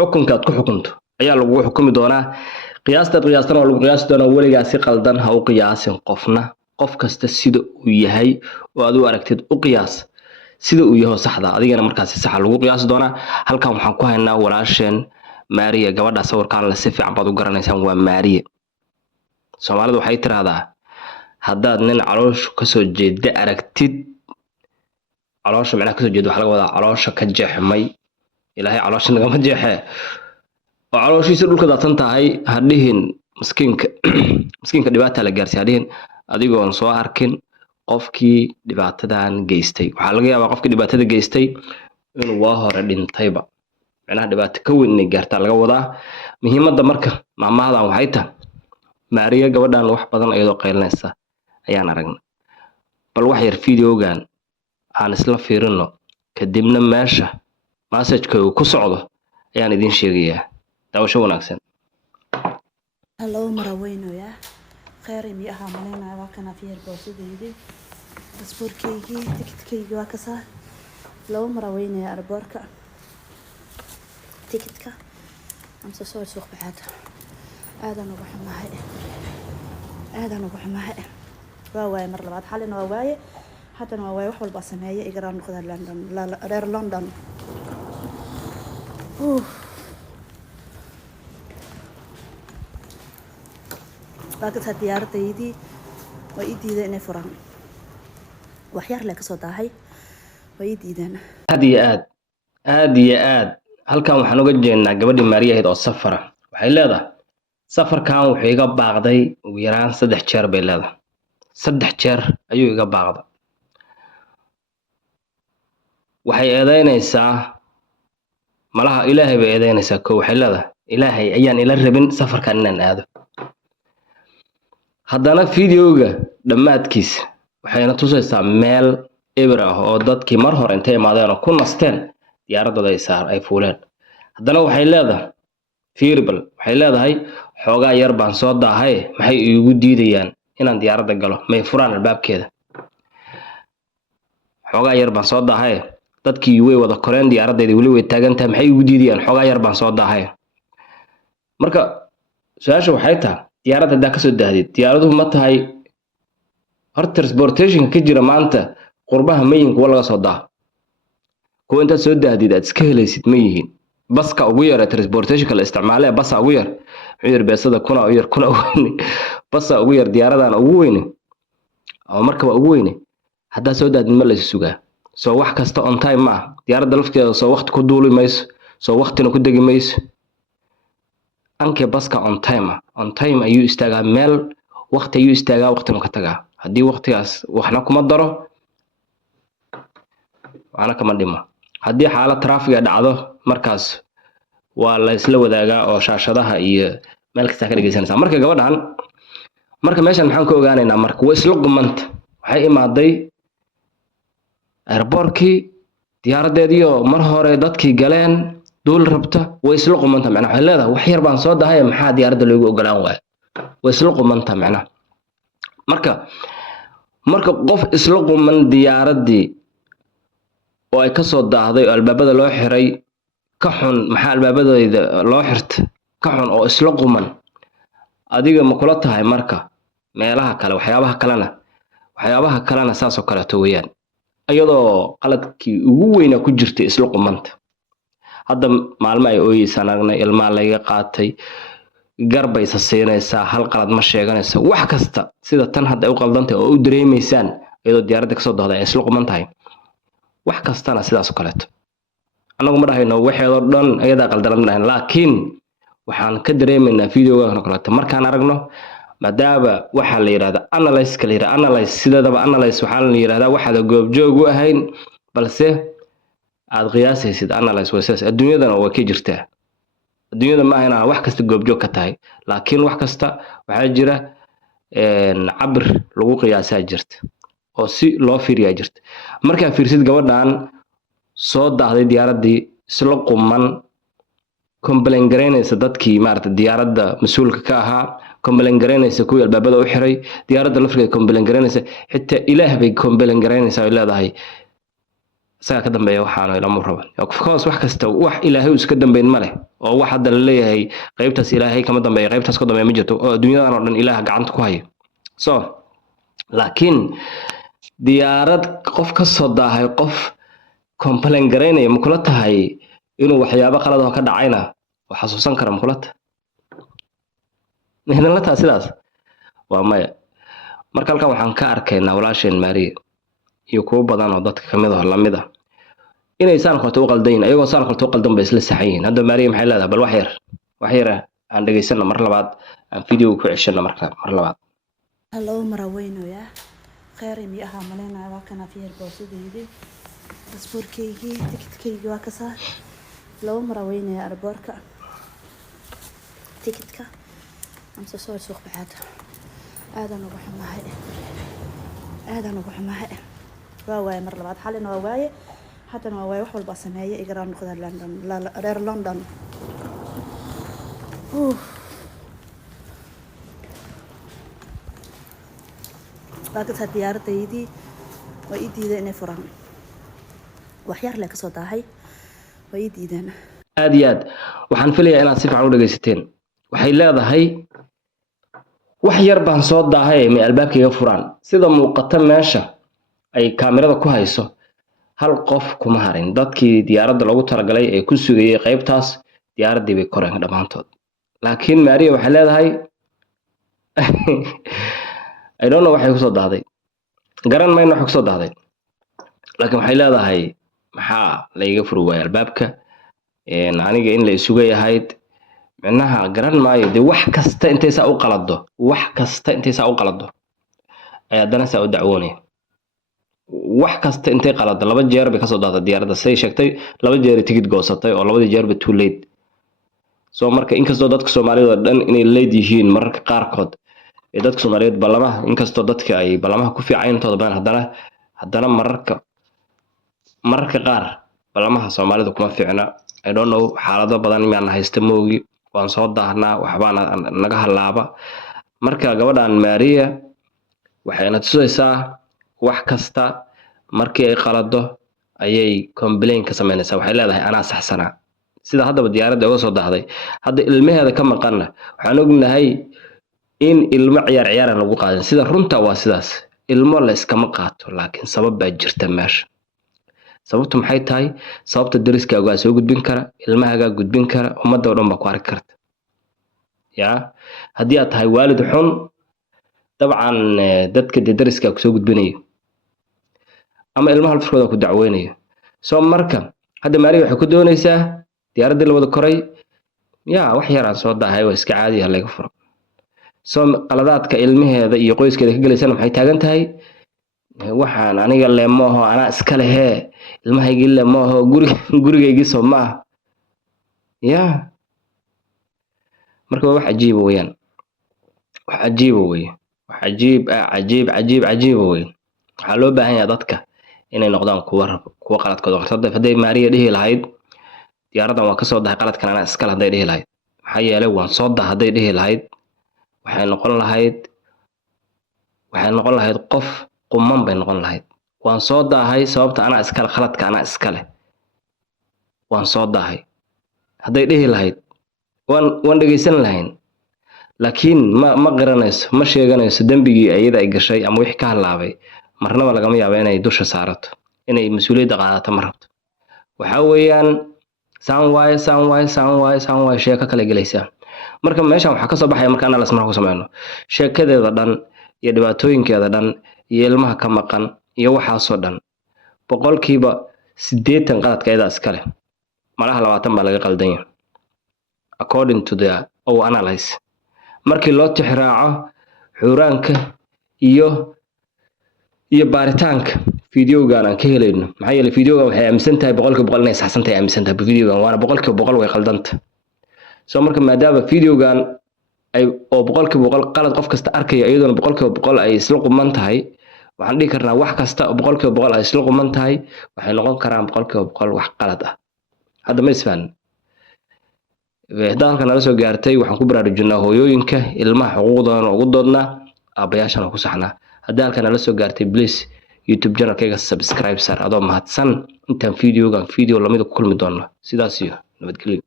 xukunka aad ku xukunto ayaa lagu xukumi doonaa qiyaastana waa lagu qiyaasi doonaa weligaa si qaldan ha u qiyaasin qofna qof kasta sida uu yahay oo aad u aragtid u qiyaas sida uu yahay saxda adigana markaas sax lagu qiyaasi doonaa halkan waxaan ku haynaa walaasheen Maariya gabadha sawirkan la si fiican baad u garanaysaan waa Maariya Soomaalidu waxay tiraahdaa haddaad nin calooshu ka soo jeeda aragtid caloosha macnaha ka soo jeeda waxa laga wadaa caloosha ka jeexmay ilaahay caloosha naga ma jeexee oo calooshiisa dhulka daadsan tahay hadhihin miskiinka dhibaata la gaarsiin hadhihin adigoon soo arkin qofkii dhibaatadan geystay waxa laga yaabaa qofkii dhibaatada geystay inuu waa hore dhintayba macnaha dhibaato ka weyn inay gaartaa laga wadaa muhiimadda marka maamahadan waxay tahay Maariya gabadhan wax badan ayadoo qeelinaysa ayaan aragnay bal wax yar videogan aan isla fiirino kadibna meesha message-ka uu ku socdo ayaan idin sheegayaa daawasho wanaagsan hello maraweynoya khayr imi aha malena waa kana fiir boosidii passportkaygi tikidkaygi waa kasa loo maraweynaya airportka tikidka am soo suuq baxaad aadan ugu xumahay waa waay mar labaad xalina waa waay haddana waa waay wax walba sameeyay igaraan noqda reer London baakad diyaaradaydii way ii diideen inay furan wax yar la ka soo daahay way ii diideen aad iyo aad halkan waxaan uga jeednaa gabadhii Maariya ahayd oo safara waxay leedahay safarkan wuxuu iga baaqday ugu yaraan 3 jeer bay leedahay 3 jeer ayuu iga baaqday waxay eedaynaysaa malaha Ilaahay bay eedaynaysaa ko waxay leedahay Ilaahay ayaan ila rabin safarkan inaan aado haddana videoga dhammaadkiisa waxayna tusaysaa meel eber ah oo dadkii mar hore intay imaadeen oo ku nasteen diyaaradooda ay fuuleen haddana waxay leedahay fiirbal waxay leedahay xoogaa yar baan soo daahay maxay iigu diidayaan inaan diyaaradda galo may furaan albaabkeeda xoogaa yar baan soo daahay dadkii way wada koreen diyaaraddeedii wali way taagan tahay maxay iigu diidayaan xoogaa yar baan soo daahay marka su'aasha waxay tahay diyaaradda haddaa kasoo dahdid diyaaraduhu ma tahay horta transportation ka jira maanta qurbaha mayin kuwa laga soo daa kuwa intaad soo dahdid aad iska helaysid ma yihiin baska ugu yar transportation la isticmaalay basa ugu yar ciyir beesada kuna ugu yar basa ugu yar diyaaradan ugu weyn oo marka waa ugu weyn hadda soo daadin ma la sugaa soo wax kasta on time ma diyaaradda lafteeda soo waqti ku duuli mayso soo waqtina ku degi mayso anke baska on time ayuu istaagaa meel waqti ayuu istaagaa waqtina ka tagaa haddii waqtigaas waxna kuma daro waxna kama dhimo haddii xaalad traffic dhacdo markaas waa la isla wadaagaa oo shaashadaha iyo meel kasta ka dhageysanaysaa marka gabadhan marka meeshan maxaan ku ogaanaynaa marka way isla qumanta waxay imaaday airportkii diyaaradeedii oo mar hore dadkii galeen duul rabta way isla qumanta macnaha waxay leedahay wax yar baan soo dahay maxaa diyaaradda loogu ogolaan waay way isla qumanta macnaha marka qof isla quman diyaaraddii oo ay ka soo daahday oo albaabada loo xiray ka xun maxaa albaabadooda loo xirta ka xun oo isla quman adiga ma kula tahay marka meelaha kale waxyaabaha kalena saas oo kale weeyaan iyadoo qaladkii ugu weyn ku jirtay isla qumanta hadda maalmo ay ooyeysan aragnay ilmaha laga qaatay garbaysa siinaysaa hal qalad ma sheeganaysa wax kasta sida tan hadda ay u qaldantahay oo u dareemaysaan iyadoo diyaaradda ka soo daahday ay isla quman tahay wax kastana sidaas oo kaleeto anagu ma dhahayno waxeedoo dhan ayadaa qaldan ma dhahayn laakiin waxaan ka dareemaynaa videogan kaleeto markaan aragno maadaaba waxaa la yiraahdaa analyze sideedaba analyze waxaa la yiraahdaa waxaad goobjoog u ahayn balse aad qiyaasaysid analyze wasaas adduunyadana waa ka jirtaa adduunyada ma ahayna wax kasta goobjoog ka tahay laakiin wax kasta waxaa jira cabir lagu qiyaasaa jirta oo si loo fiiriyaa jirta markaa fiirsid gabadhan soo daahday diyaaraddii isla quman complain garaynaysa dadkii maaragtay diyaaradda mas'uulka ka ahaa complain garaynaysa kuwii albaabada u xiray diyaaradda lafteeda complain garaynaysa xitaa ilaah bay complain garaynaysaa ay leedahay isaga ka dambeeya waxaanu ilaamu rabo of course wax kasta wax ilaahay iska dambeyn ma leh oo wax hadda la leeyahay qaybtaas ilaahay kama dambeeya qaybtaas ka dambeeya ma jirto oo dunyadan oo dhan ilaaha gacanta ku hayo so laakiin diyaarad qof ka soo daahay qof complain gareynaya ma kula tahay inuu waxyaabo qalad oo ka dhacayna wax xasuusan kara ma kula tahay nihdan la tahay sidaas waa maya marka halkan waxaan ka arkaynaa walaasheen Maariya iyo kuwa badan oo dadka kamid ah lamid ah inay saan qorto u qaldayn ayagoo saan qorto u qaldan bay isla saxayeen hadda Maariya maxay leedahay bal wax yar aan dhageysano mar labaad aan video ku ceshano mar labaad hello maraweynoya khayr mi aha maleynaa waa kana fiir boosadeedii baasaboorkeygii tikidkeygii waa ka saar laba maraweynaya airportka tikidka amse soo suuq baxaad aadan ugu xumahay waa waaye mar labaad xalina waa waaye haddana waa waaye wax walba sameeye igara noqda London reer London laakiin diyaaradaydii way ii diideen inay furaan wax yar le ka soo daahay way ii diideen aad iyo aad waxaan filayaa inaad si fiican u dhageysateen waxay leedahay wax yar baan soo daahay mi albaabkayga furaan sida muuqata meesha ay kaamirada ku hayso hal qof kuma harin dadkii diyaaradda lagu talagalay ee ku sugayay qaybtaas diyaaradii bay koreen dhamaantood laakiin Maariya waxay leedahay I don't know waxay ku soo daaday garan mayno wax ku soo daaday laakiin waxay leedahay maxaa la iga furu waayay albaabka aniga in la isugu yahayd macnaha garan maayo de wax kasta intay saa u qalado ayaa dana saa u dacwoonay wax kasta intay qalado laba jeer bay ka soo daaday diyaaradda say sheegtay laba jeer tikid goosatay oo labada jeer ba too late soo marka inkastoo dadka Soomaalida dhan inay late yihiin mararka qaarkood ee dadka Soomaaliyeed balamaha inkastoo dadka ay balamaha ku fiican intooda badan haddana mararka qaar balamaha Soomaalida kuma fiicna I don't know xaalado badan miyaan haysta moogi waan soo daahnaa waxbaa naga halaaba marka gabadhan Maariya waxayna tusaysaa wax kasta markii ay qalado ayay complain ka sameynaysaa waxay leedahay anaa saxsanaa sida haddaba diyaaradda uga soo daahday hadda ilmaheeda ka maqanna waxaan ognahay in ilmo ciyaar lagu qaadin sida runta waa sidaas ilmo la iskama qaato laakiin sabab baa jirta meesha sababtu maxay tahay sababta dariskaaga soo gudbin kara ilmahaaga gudbin kara ummadda oo dhan ba ku arki karta ya haddii aad tahay waalid xun dabcan dadka dariskaaga soo gudbinayo ama ilmaha halfurkooda ku dacweynayo soo marka hadda Maariya waxay ku doonaysaa diyaaradda la wada koray ya wax yar aan soo daahay waa iska caadi ah laga furo soo qaladaadka ilmaheeda iyo qoyskeeda ka galeysana maxay taagan tahay waxaan aniga leemoho ana iska leh ilmahayga leemoho gurigayga soo ma ya marka wax cajiib weeyaan wax cajiib weeyaan waxa loo baahan yahay dadka inay noqdaan kuwa qaladkooda qortada haday Maariya dhihi lahayd diyaaraddan waa ka soo dahay qaladkan ana iska leh haday dhihi lahayd maxaa yeelay waan soo dahay haday dhihi lahayd waxay noqon lahayd qof quman bay noqon lahayd waan soo daahay sababta ana iska leh qaladka ana iska leh waan soo daahay haday dhihi lahayd waan dhageysan lahayn laakiin ma qiranayso ma sheeganayso dambigii ayada ay gashay ama wixii ka halaabay marnaba lagama yaabo inay dusha saarato inay mas'uuliyadda qaadato ma rabto waxa weeyaan saan waay sheeko kale galaysa marka meeshan waxa ka soo baxaya marka analysis marka ku sameeyno sheekadeeda dhan iyo dhibaatooyinkeeda dhan iyo ilmaha ka maqan iyo waxaas oo dhan boqolkiiba 80 qaladka ayada iska leh malaha 20 baa laga qaldan yahay according to the analysis markii loo tixraaco xuraanka iyo baaritaanka videogan aan ka helayno maxaa yeelay videogan waxay aaminsan tahay boqolkiiba boqol inay saxsan tahay aaminsan tahay videogan waana boqolkiiba boqol way qaldanta soo marka maadaama videogan ay oo boqolkiiba boqol qalad qof kasta arkayo iyadoo boqolkiiba boqol ay isla quman tahay waxaan dhihi karnaa wax kasta oo boqolkiiba boqol ay isla quman tahay waxay noqon karaan boqolkiiba boqol wax qalad ah hadda ma isfaan hadalka nala soo gaartay waxaan ku baraarujinaa hooyooyinka ilmaha xuquuqdooda ugu doodnaa aabayaashana ku saxnaa hadalka nala soo gaartay please YouTube channelkayga subscribe sar adoo mahadsan intaan video lamid ku kulmi doono sidaas iyo nabadgelyo